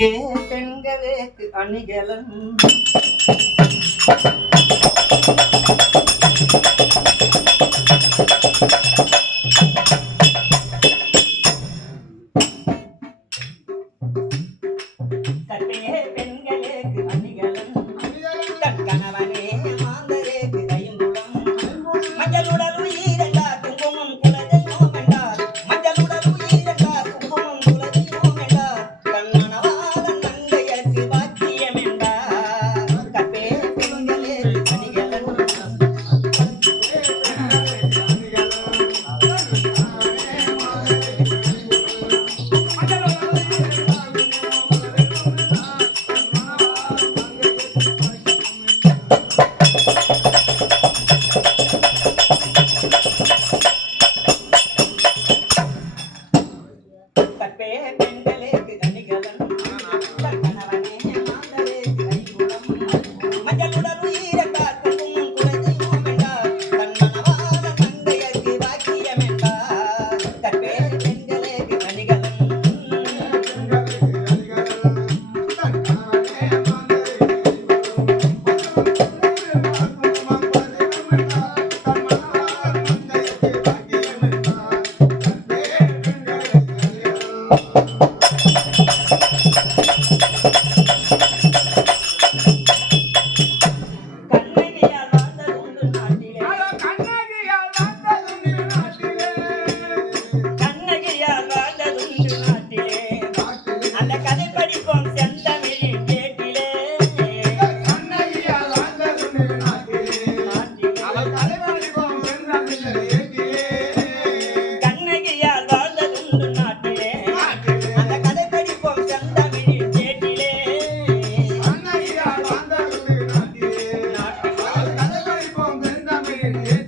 ஏ பெண்களேக்கு அணிகலன். you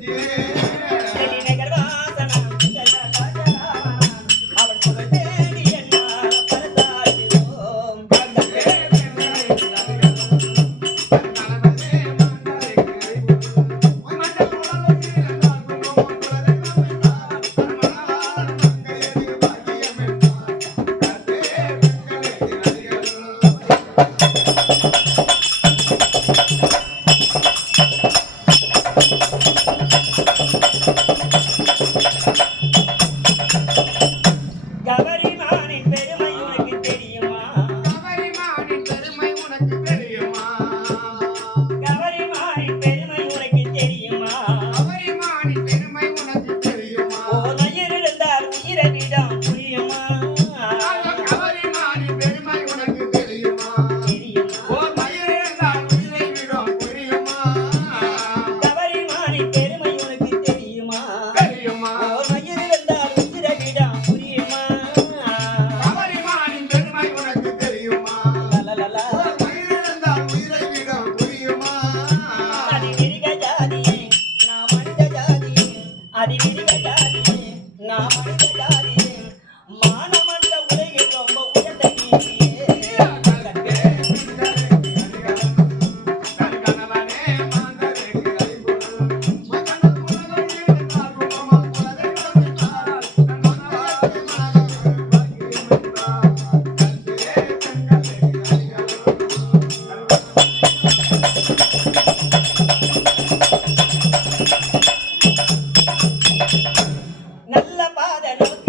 bueno.